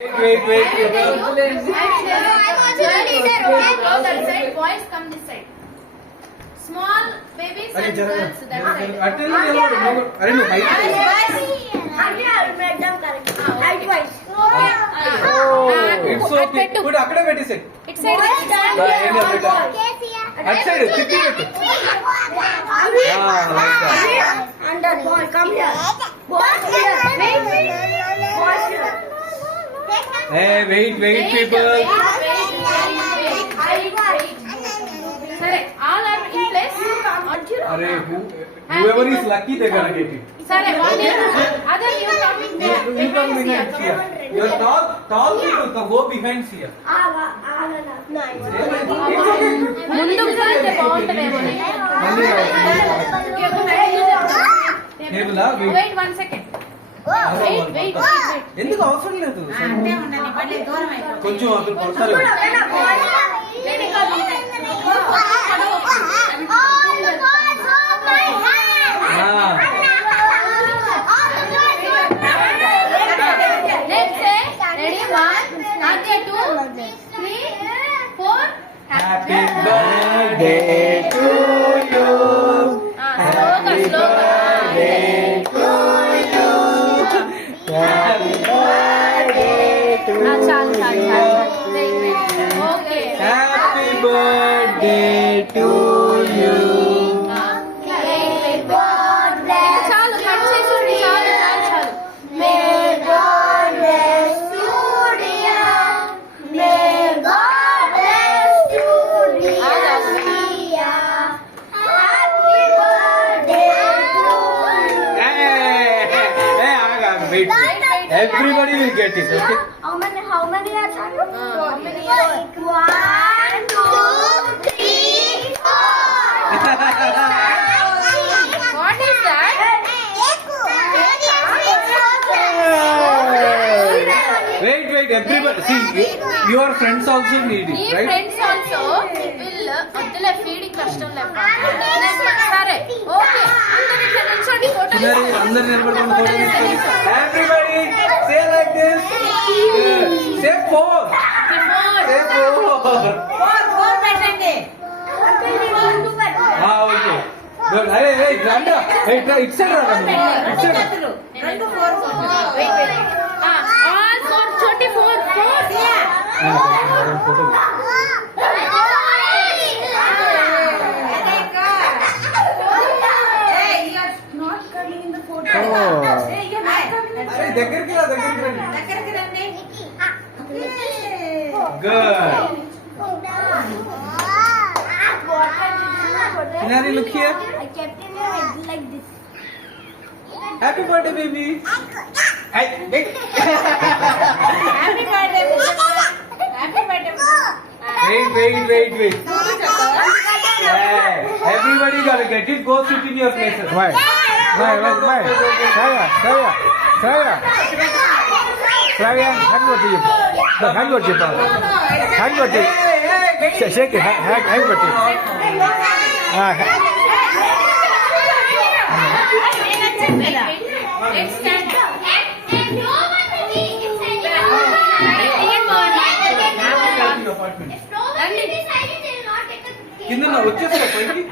Wait. Boys come this side. Small babies and girls that side. अरे no, height. It's okay. Put akade petti set. It's side. At side, stick it. Like that. Under ball, come here. Boss here. Boss here. Hey, wait, people. Sare, all are in place. Arey, whoever is lucky, they're gonna get it. Sare, one year. Other you coming there. You come behind here. You're tall people, go behind here. ముందుకు వెళ్తే బాగుంటదేమో. Wait 1 second. Wait. ఎందుకు అవసరం లేదు కొంచెం అక్కడ కొడతారు happy birthday to you happy birthday to you happy birthday to you happy birthday to you Wait. Everybody will get it, okay? How many years are you? How many years? 1, 2, 3, 4. What is that? Wait, everybody. See, your friends also need it, Your right? friends also will అద్దలే feeding కష్టం లేక సరే okay అందరూ ఇట్లా నిల్చోండి photo అందరూ నిలబడుకొని photo తీసుకోండి. Everybody say like this. Say 4. Say 4. పెట్టండి Okay. Good. Hey, Granda. Hey, it's side run. It's side. రెండు 4 wait all 4 छोटी 4 Photo. అరే దగ్గరికి రండి Good. Kinari, look here. I kept in your head like this. Happy birthday, baby. Hey, wait. Happy birthday happy birthday Wait. Hey, everybody gotta get it. Go sit in your places. Why? Saya, hand what do you? The hand what you? Hand what you? Shake it. Hand what you? let's stand up కింద వచ్చేసా పైకి